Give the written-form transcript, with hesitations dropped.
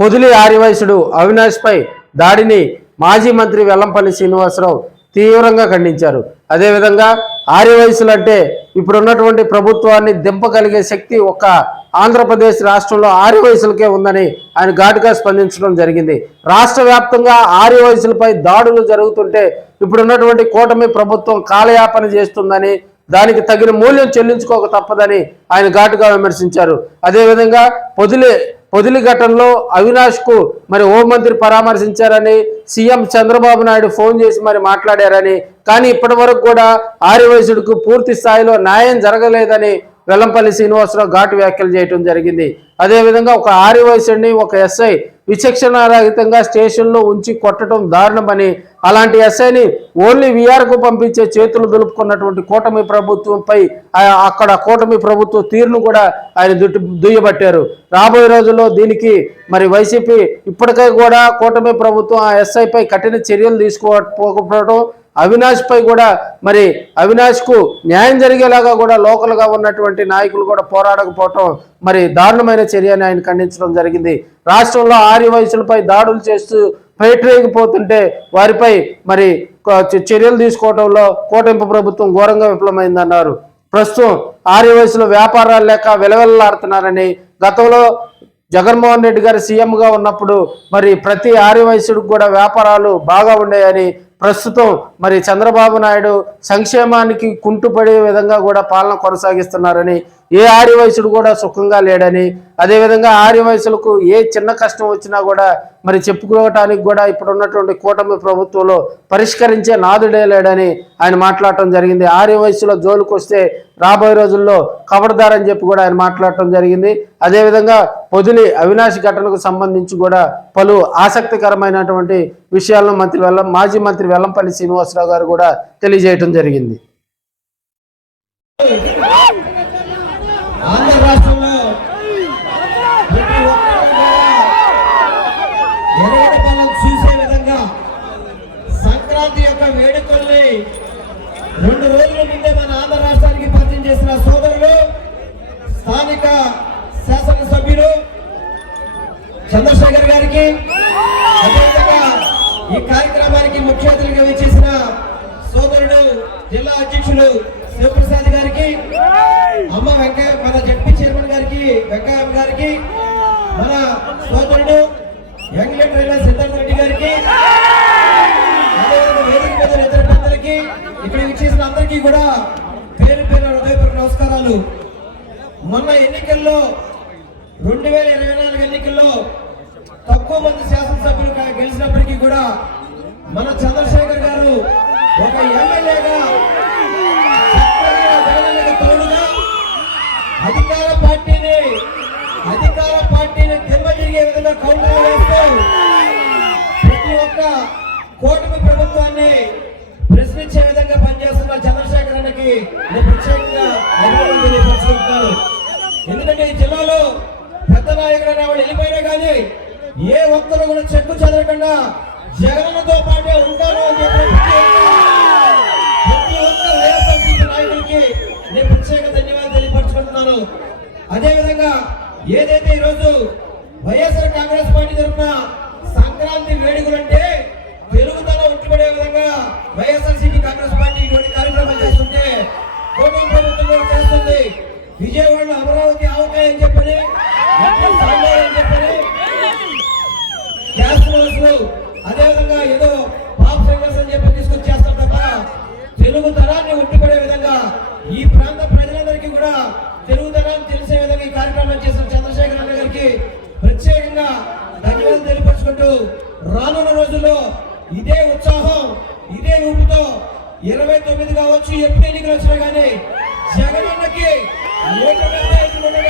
పొదిలి ఆర్యవైశ్యుడు అవినాష్పై దాడిని మాజీ మంత్రి వెల్లంపల్లి శ్రీనివాసరావు తీవ్రంగా ఖండించారు. అదేవిధంగా ఆర్యవైశ్యులు అంటే ఇప్పుడున్నటువంటి ప్రభుత్వాన్ని దింపగలిగే శక్తి ఒక్క ఆంధ్రప్రదేశ్ రాష్ట్రంలో ఆర్యవైశ్యులకే ఉందని ఆయన ఘాటుగా స్పందించడం జరిగింది. రాష్ట్ర వ్యాప్తంగా ఆర్యవైశ్యులపై దాడులు జరుగుతుంటే ఇప్పుడున్నటువంటి కూటమి ప్రభుత్వం కాలయాపన చేస్తుందని, దానికి తగిన మూల్యం చెల్లించుకోక తప్పదని ఆయన ఘాటుగా విమర్శించారు. అదేవిధంగా పొదిలి ఘటనలో అవినాష్ కు మరి హోంమంత్రి పరామర్శించారని, సీఎం చంద్రబాబు నాయుడు ఫోన్ చేసి మరి మాట్లాడారని, కానీ ఇప్పటి వరకు కూడా ఆర్యవైశ్యుడికి పూర్తి స్థాయిలో న్యాయం జరగలేదని వెల్లంపల్లి శ్రీనివాసరావు ఘాటు వ్యాఖ్యలు చేయడం జరిగింది. అదేవిధంగా ఒక ఆర్యవైశ్యుడిని ఒక ఎస్ఐ విచక్షణారహితంగా స్టేషన్లో ఉంచి కొట్టడం దారుణమని, అలాంటి ఎస్ఐని ఓన్లీ వీఆర్కు పంపించే చేతులు దులుపుకున్నటువంటి కూటమి ప్రభుత్వంపై అక్కడ కూటమి ప్రభుత్వ తీరును కూడా ఆయన దుయ్యబట్టారు. రాబోయే రోజుల్లో దీనికి మరి వైసీపీ ఇప్పటికై కూడా కూటమి ప్రభుత్వం ఆ ఎస్ఐపై కఠిన చర్యలు తీసుకోకపోవడం, అవినాష్ పై కూడా మరి అవినాష్ కు న్యాయం జరిగేలాగా కూడా లోకల్గా ఉన్నటువంటి నాయకులు కూడా పోరాడకపోవటం మరి దారుణమైన చర్య అని ఆయన ఖండించడం జరిగింది. రాష్ట్రంలో ఆర్యవైశ్యులపై దాడులు చేస్తూ పేటరేగిపోతుంటే వారిపై మరి చర్యలు తీసుకోవడంలో కూటమి ప్రభుత్వం ఘోరంగా విఫలమైందన్నారు. ప్రస్తుతం ఆర్యవైశ్యుల వ్యాపారాలు లేక వెలవెల్లాడుతున్నారని, గతంలో జగన్మోహన్ రెడ్డి గారు సీఎంగా ఉన్నప్పుడు మరి ప్రతి ఆర్యవైశ్యుడికి కూడా వ్యాపారాలు బాగా ఉండేయని, ప్రస్తుతం మరి చంద్రబాబు నాయుడు సంక్షేమానికి కుంటుపడే విధంగా కూడా పాలన కొనసాగిస్తున్నారని, ఏ ఆర్యవైశ్యుడు కూడా సుఖంగా లేడని, అదేవిధంగా ఆర్యవైశ్యులకు ఏ చిన్న కష్టం వచ్చినా కూడా మరి చెప్పుకోవటానికి కూడా ఇప్పుడు ఉన్నటువంటి కూటమి ప్రభుత్వంలో పరిష్కరించే నాదుడే లేడని ఆయన మాట్లాడటం జరిగింది. ఆర్యవైశ్యుల జోలికి వస్తే రాబోయే రోజుల్లో ఖబర్దారని చెప్పి కూడా ఆయన మాట్లాడటం జరిగింది. అదేవిధంగా పొదిలి అవినాష్ ఘటనకు సంబంధించి కూడా పలు ఆసక్తికరమైనటువంటి విషయాలను మాజీ మంత్రి వెల్లంపల్లి శ్రీనివాసరావు గారు కూడా తెలియజేయటం జరిగింది. ఆంధ్ర రాష్ట్రంలో ఎరగటి పనులు చూసే విధంగా సంక్రాంతి యొక్క వేడుకల్ని 2 రోజుల ముందే మన ఆంధ్ర రాష్ట్రానికి పరిచయం చేసిన సోదరులు స్థానిక శాసనసభ్యులు చంద్రశేఖర్ గారికి, అదేవిధంగా ఈ కార్యక్రమానికి ముఖ్య అతిథిగా విచ్చేసిన సోదరుడు జిల్లా అధ్యక్షులు శివప్రసాద్ గారికి, అమ్మ వెంకయ్య మన జడ్పీ చైర్మన్ గారికి వెంకయ్య గారికి, మన సోదరుడు యంగ్ లీడర్ సిద్ధార్థ రెడ్డి గారికి, వేదిక మీద ఇతర పెద్దలకి, ఇక్కడ విచ్చేసిన అందరికీ కూడా పేరు పేరు హృదయపూర్వక నమస్కారాలు. మొన్న ఎన్నికల్లో 2024 ఎన్నికల్లో తక్కువ మంది శాసనసభ్యులు గెలిచినప్పటికీ కూడా మన చంద్రశేఖర్ గారు ఒక ఎమ్మెల్యేగా తోడుగా అధికార పార్టీని దిమ్మ తిరిగే విధంగా కౌంటర్ వేస్తూ ప్రతి ఒక్క కూటమి ప్రభుత్వాన్ని ప్రశ్నించే విధంగా పనిచేస్తున్న చంద్రశేఖర్ అన్నకి నేను ప్రత్యేకంగా అభినందనలు తెలియపరుచుకుంటున్నాను. ఎందుకంటే ఈ జిల్లాలో పెద్ద నాయకులు అనే వాళ్ళు వెళ్ళిపోయినా కానీ ఏ ఒక్కరు కూడా చెక్కు చెదరకుండా జగన్తో పాటే ఉంటాను అని చెప్పి ప్రతి ఒక్క వైఎస్ఆర్సీపీ నాయకులకి నేను ప్రత్యేక ధన్యవాదాలు తెలియపరుచుకుంటున్నాను. అదేవిధంగా ఏదైతే ఈరోజు వైఎస్ఆర్ కాంగ్రెస్ పార్టీ తరఫున సంక్రాంతి వేడుకలంటే తెలుగుతనం ఉట్టిపడే విధంగా వైఎస్ఆర్సీపీ కాంగ్రెస్ పార్టీ ఇటువంటి కార్యక్రమాలు చేస్తుంటే కూటమి ప్రభుత్వం కూడా చేస్తుంది. విజయవాడలో అమరావతి ఆవుతాయని చెప్పని చెప్పని గ్యాస్ మనుషులు అదేవిధంగా ఏదో పాప్ సింగర్స్ అని చెప్పి తీసుకొచ్చేస్తారు తప్ప తెలుగు తరాన్ని ఉట్టిపడే విధంగా ఈ ప్రాంత ప్రజలందరికీ కూడా తెలుగుతనాన్ని తెలిసే విధంగా ఈ కార్యక్రమం చేసిన చంద్రశేఖర్ అన్న గారికి ప్రత్యేకంగా ధన్యవాదాలు తెలియపరుచుకుంటూ రానున్న రోజుల్లో ఇదే ఉత్సాహం ఇదే ఊపుతో 29 కావచ్చు ఎప్పుడు ఎన్నికలు వచ్చినా కానీ జగనన్నకి 175